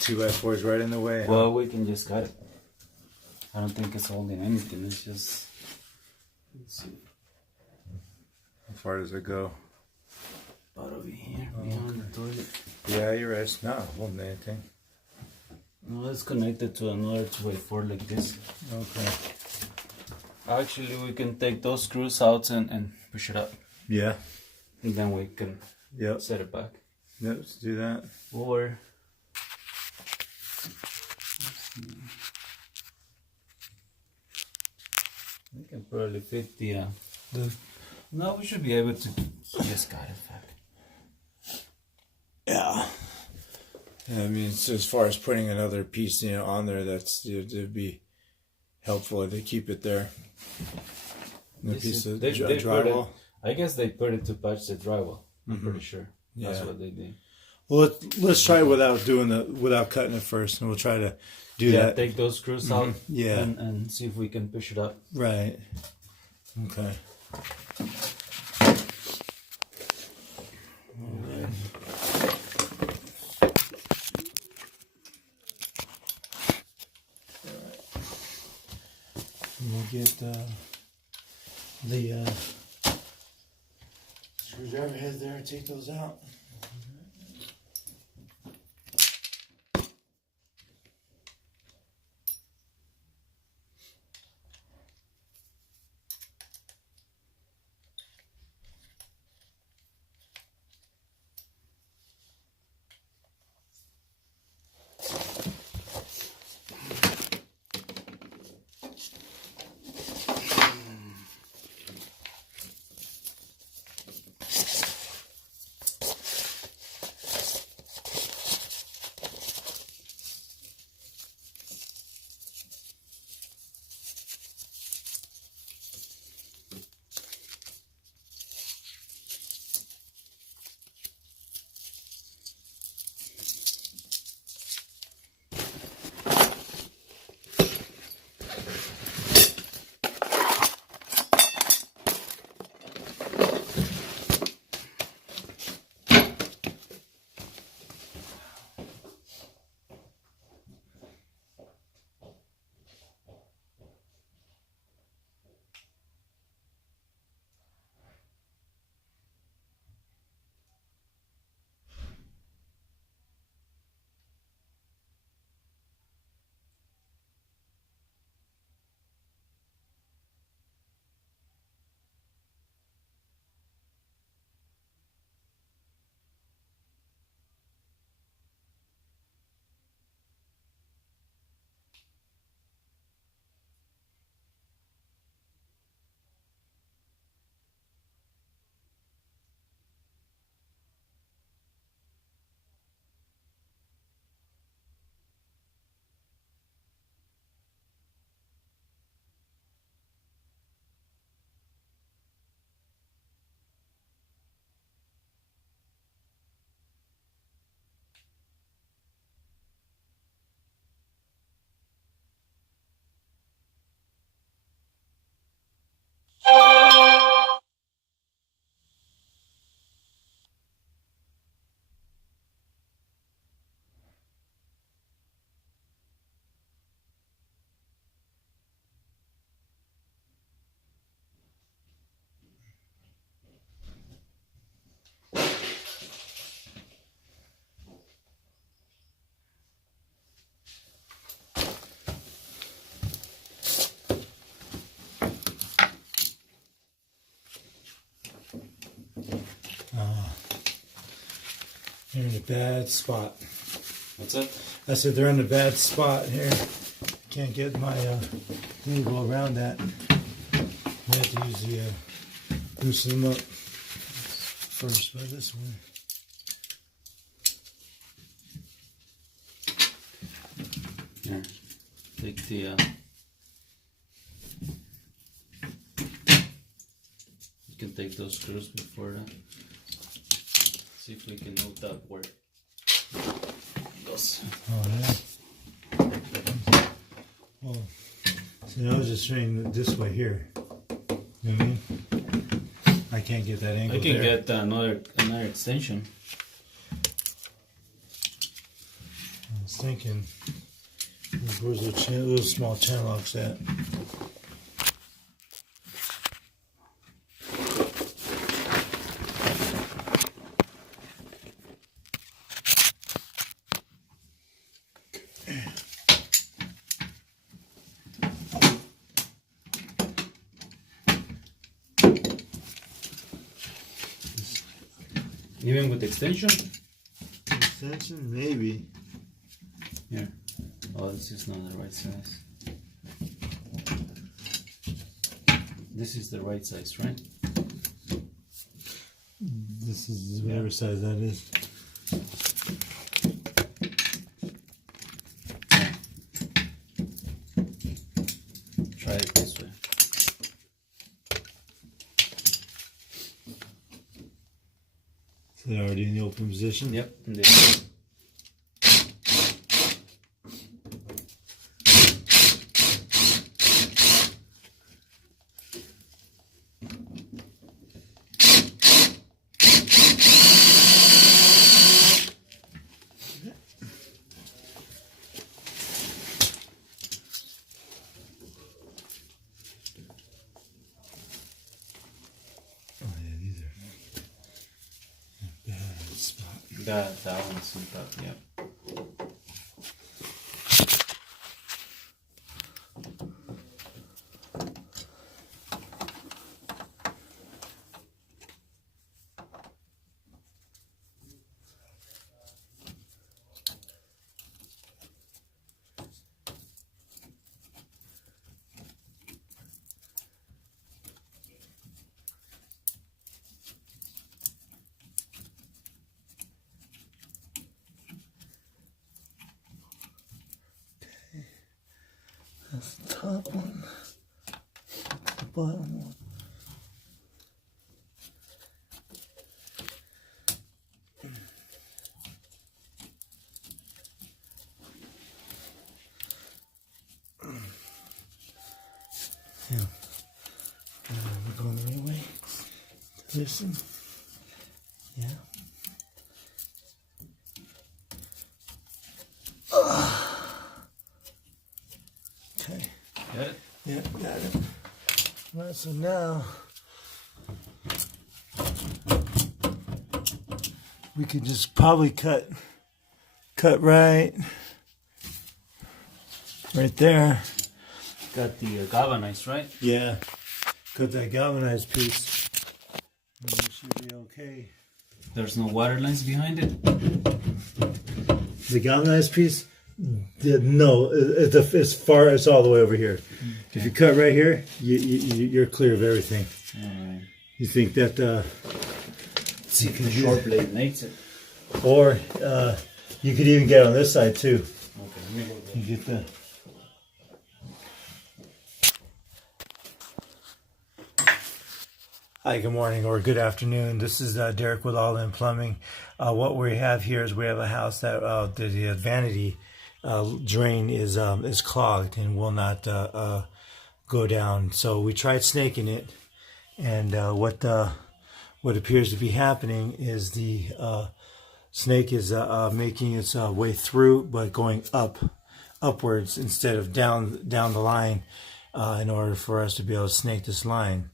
Two by four is right in the way. Well, we can just cut it. I don't think it's holding anything. It's just. Let's see. How far does it go? About over here, behind the toilet. Yeah, you're right. It's not holding anything. No, let's connect it to another 2x4 like this. Okay. Actually, we can take those screws out and push it up. Yeah. And then we can set it back. Yep, let's do that. Or. We can probably fit the. No, we should be able to just cut it back. Yeah. I mean, so as far as putting another piece, on there, it'd be helpful if they keep it there. The piece of drywall. I guess they put it to patch the drywall. I'm pretty sure that's what they did. Well, let's try it without cutting it first, and we'll try to do that. Take those screws out. Yeah. And see if we can push it up. Right. Okay. We'll get the screwdriver heads there and take those out. They're in a bad spot. What's that? I said they're in a bad spot here. Can't get my thing to go around that. I have to use the loosen them up first by this one. Here, take the you can take those screws before see if we can move that where it goes. Oh yeah. Well, see, I was just showing this way here. You know what I mean? I can't get that angle. I can there. get another extension. I was thinking, where's those small channel locks at? Even with extension? Extension, maybe. Here. Oh, this is not the right size. This is the right size, right? This is whatever size that is. Try it this way. So they're already in the open position? Yep. And this. That one's in top, yep. That's the top one. The bottom one. Yeah. We're going the right way. Listen. Yeah. Okay. Got it? Yeah, got it. Alright, so now we could just probably cut right there. Got the galvanized, right? Yeah, cut that galvanized piece. And we should be okay. There's no water lines behind it? The galvanized piece? No, it's all the way over here. Okay. If you cut right here, you're clear of everything. Alright. You think that See if the short blade makes it. or you could even get on this side too. Okay, let me go there. You get the. Hi, good morning or good afternoon. This is Derek with All In Plumbing. What we have here is we have a house that the vanity drain is clogged and will not go down. So we tried snaking it, and what appears to be happening is the snake is making its way through, but going upwards instead of down the line in order for us to be able to snake this line.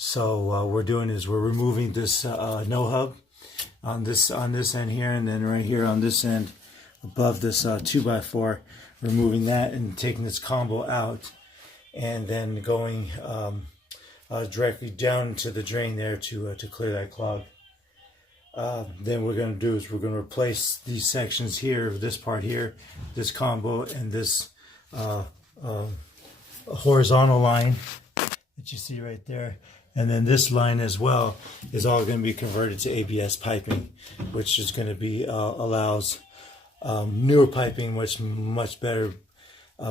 So what we're doing is we're removing this no hub on this end here, and then right here on this end above this 2x4, removing that and taking this combo out, and then going directly down to the drain there to clear that clog. Then what we're going to do is we're going to replace these sections here, this part here, this combo, and this horizontal line that you see right there. And then this line as well is all going to be converted to ABS piping, which is going to be allows newer piping, which much better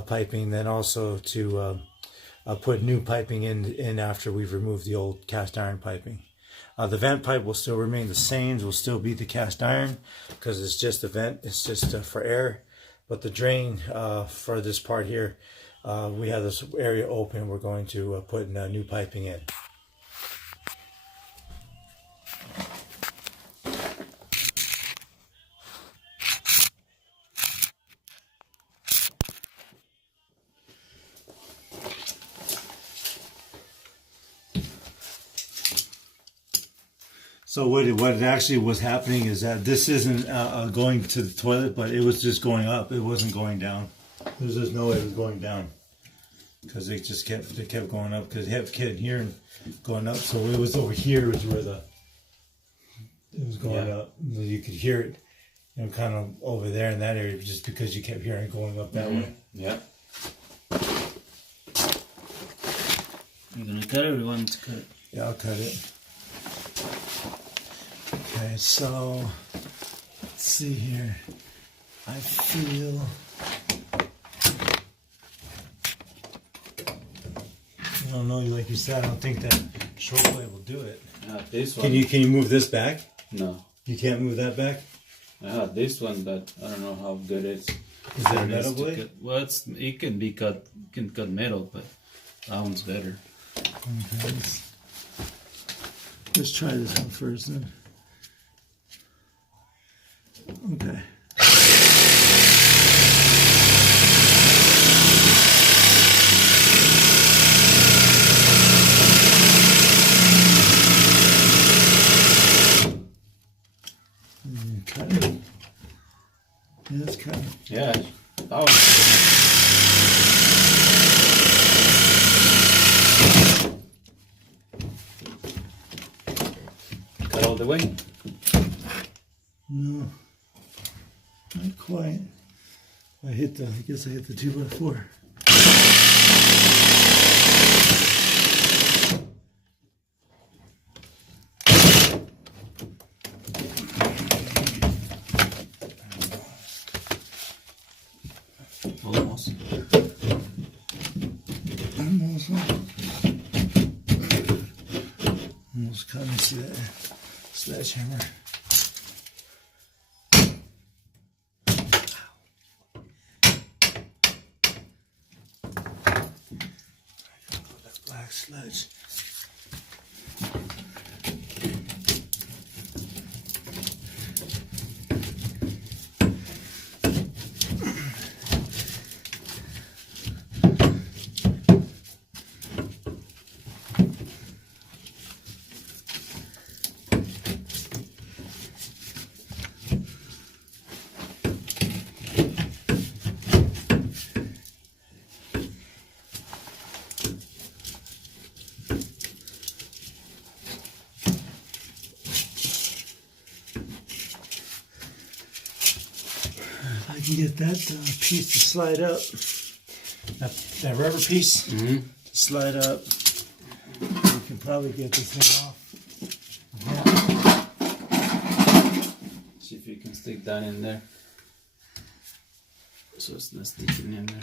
piping, then also to put new piping in after we've removed the old cast iron piping. The vent pipe will still remain the same, will still be the cast iron because it's just a vent, it's just for air. But the drain for this part here, we have this area open, we're going to put new piping in. So what it actually was happening is that this isn't going to the toilet, but it was just going up. It wasn't going down. There's just no way it was going down because they kept going up because it kept here and going up. So it was over here was where it was going up. You could hear it, kind of over there in that area just because you kept hearing it going up that way. Yeah. You gonna cut it or you want to cut it? Yeah, I'll cut it. Okay, so let's see here. I feel I don't know, like you said, I don't think that short blade will do it. This one. Can you move this back? No. You can't move that back? This one, but I don't know how good it is. Is that a metal blade? Well, it can be cut. You can cut metal, but that one's better. Okay, let's try this one first then. Okay. Cut it. Yeah, that's cut. Yeah, that one's cut all the way. No, not quite. I guess I hit the 2x4. Almost. Almost cut me. See that sledgehammer? Black sledge. I can get that piece to slide up. That rubber piece to slide up. We can probably get this thing off. See if you can stick that in there. So it's not sticking in there.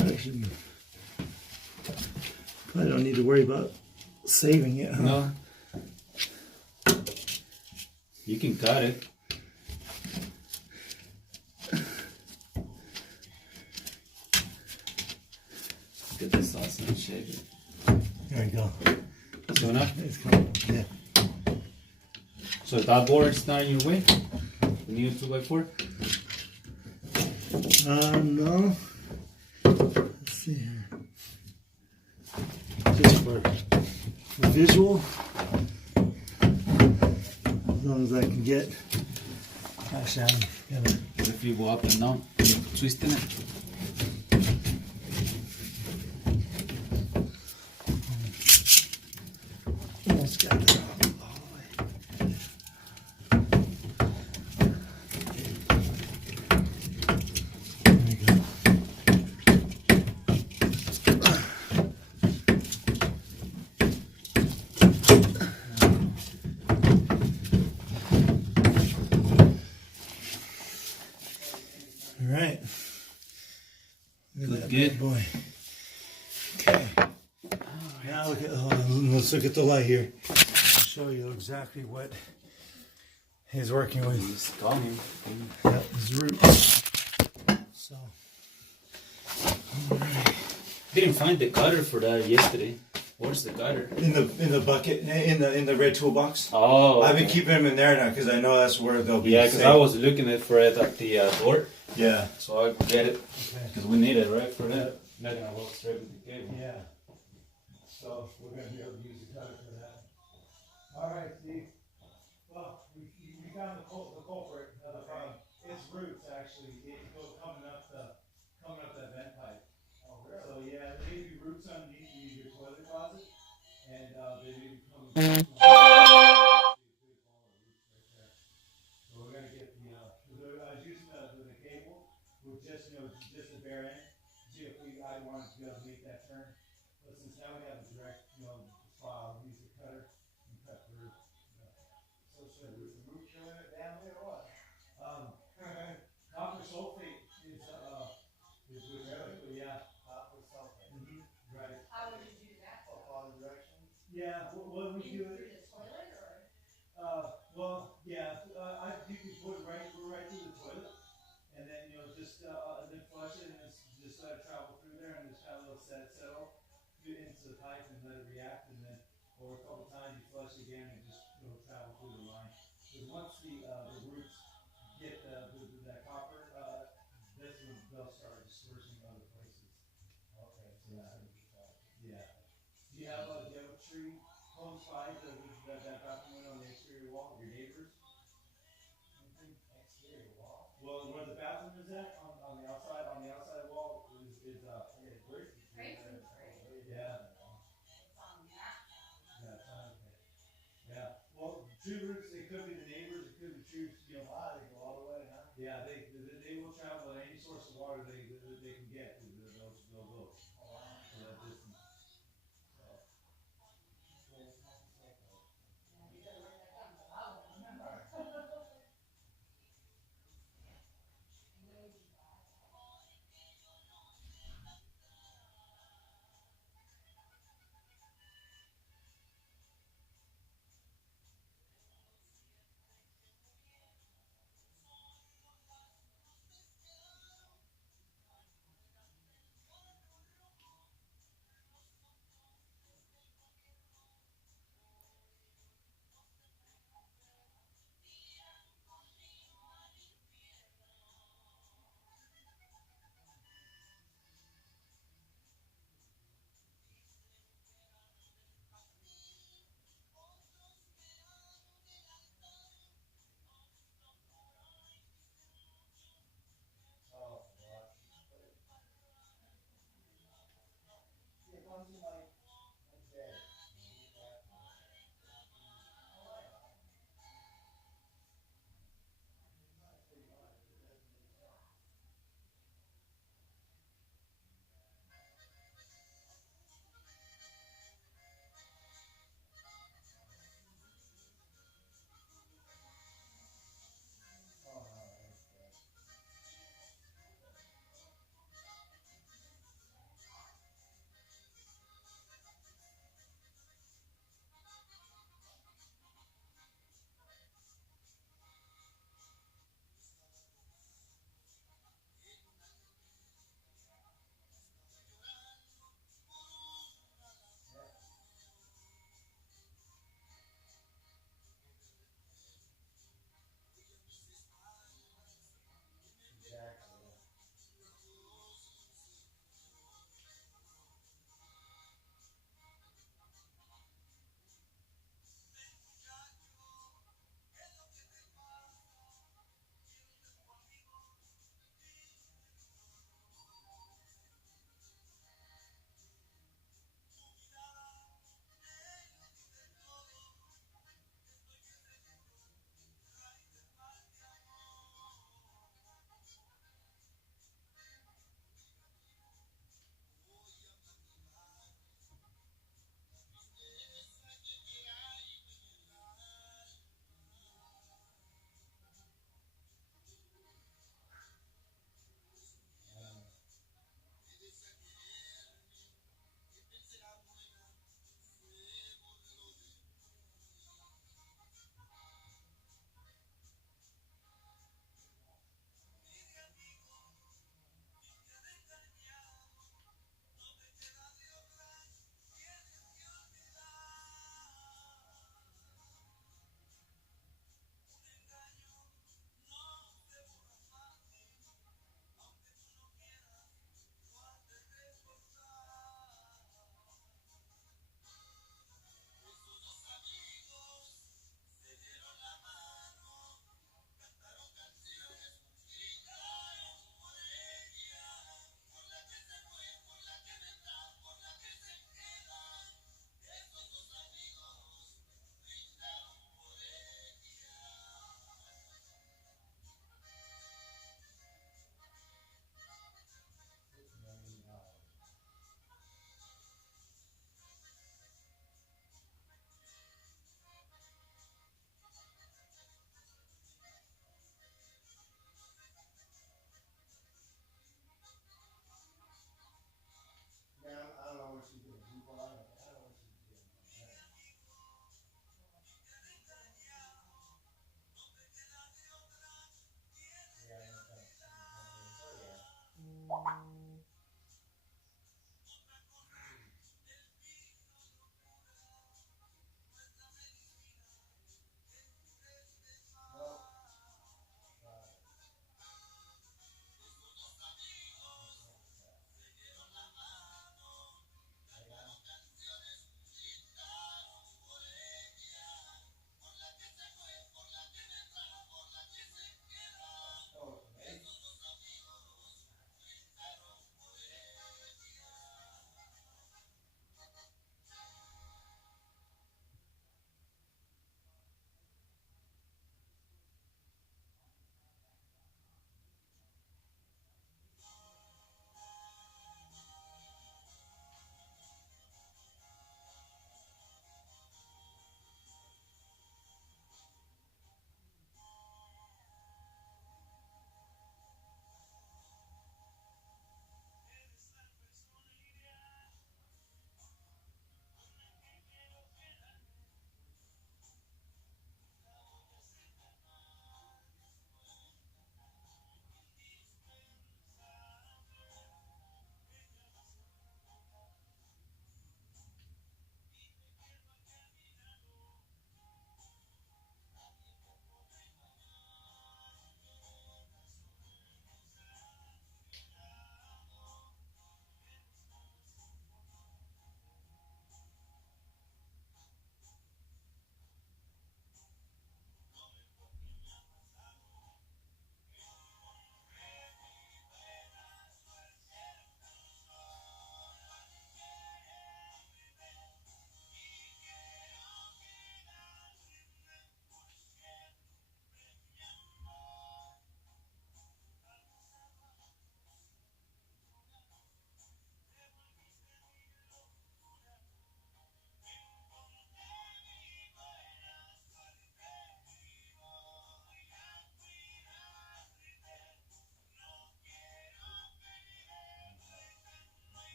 Actually, probably don't need to worry about saving it, huh? No. You can cut it. Get this sauce and shake it. There we go. It's going up? It's coming. Yeah. So that board is not in your way? You need a 2x4? No. Let's see here. Just for visual. As long as I can get. Actually, I'm gonna. If you go up and down, you're twisting it. Almost got that all the way. There we go. good. Boy. Okay. Now look at, let's look at the light here. I'll show you exactly what he's working with. Just call him. Yep, his roots. So. Didn't find the cutter for that yesterday. Where's the cutter? In the bucket, in the red toolbox. Oh. I've been keeping them in there now because I know that's where they'll be. Yeah, because I was looking for it at the door. Yeah. So I get it. Okay. Because we need it, right, for that. Not gonna walk straight with the cable. Yeah. So we're gonna be able to use the cutter for that. All right, Steve. Well, we found the culprit. Its roots actually. It goes coming up that vent pipe. Oh, really? So yeah, there may be roots underneath your toilet closet, and they may be coming. So we're gonna get the. I was using the cable with just just the bare end. See if I wanted to be able to make that turn. But since now we have a direct file, use the cutter and cut through. So should we root killing it down there or what? Copper sulfate is really? Yeah. Copper sulfate. Right. How would you do that? Follow directions. Yeah. What we do Through it. the toilet or? Well, yeah. You can put it right through the toilet, and then just and then flush it, and just let it travel through there, and just kind of settle into the pipe and let it react, and then or a couple times you flush again and just travel through the line. Because once the roots get that copper, this one they'll start dispersing other places. Okay. So yeah. Do you have a tree close by that got one on the exterior wall of your neighbors? Exterior wall? Well, where the bathroom is at, on the outside wall is where's the tree? Yeah. It's on that. Yeah, okay. Yeah. Well, tree roots, it could be the neighbors, it could be trees, wow, they go all the way, huh? Yeah, they will travel at any source of water they can get. They'll go to that distance. So. Yeah, you better write that down, so I won't remember.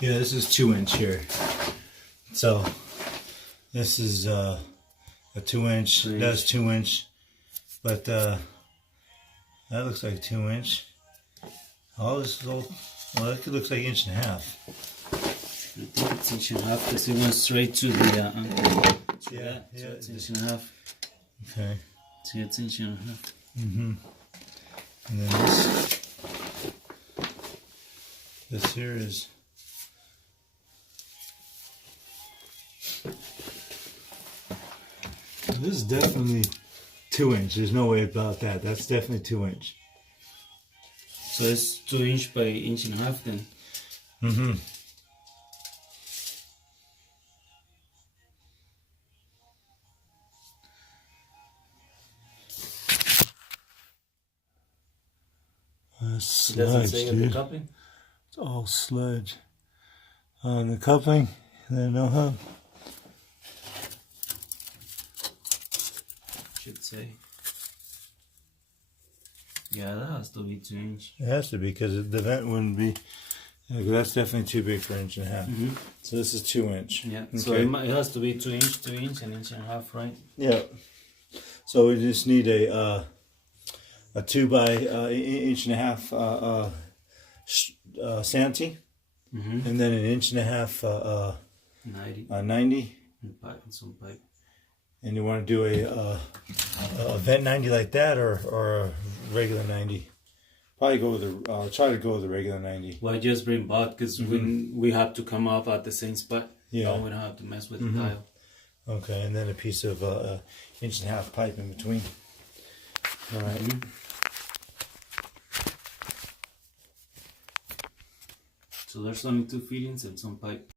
Yeah, this is 2-inch here. So this is a 2-inch. That's 2-inch, but that looks like 2-inch. Oh, this is all. Well, that looks like 1.5 inches. I think it's 1.5 because it went straight to the Yeah, so yeah. it's 1.5. Okay. So it's 1.5. Mm-hmm. And then this here is. This is definitely 2-inch. There's no way about that. That's definitely 2-inch. So it's 2 inch by 1.5 then. Mm-hmm. It doesn't Sludge, say on the dude. coupling. It's all sludge. On the coupling, then no hub. Should say. Yeah, that has to be 2 inch. It has to be because the vent wouldn't be. That's definitely too big for 1.5 inches. Mm-hmm. So this is 2-inch. Yeah, Okay. so it has to be 2 inch, and 1.5 right? Yeah. So we just need a 2 by 1.5 inch Santee, Mm-hmm. and then 1.5 inch 90. 90. And pipe and some pipe. And you want to do a vent 90 like that, or a regular 90? Probably go with try to go with the regular 90. Well, I just bring both because when we have to come up at the same spot, Yeah. we don't have to mess with the tile. Okay, and then a piece of 1.5 inch pipe in between. All right. So there's only 2 fittings and some pipe.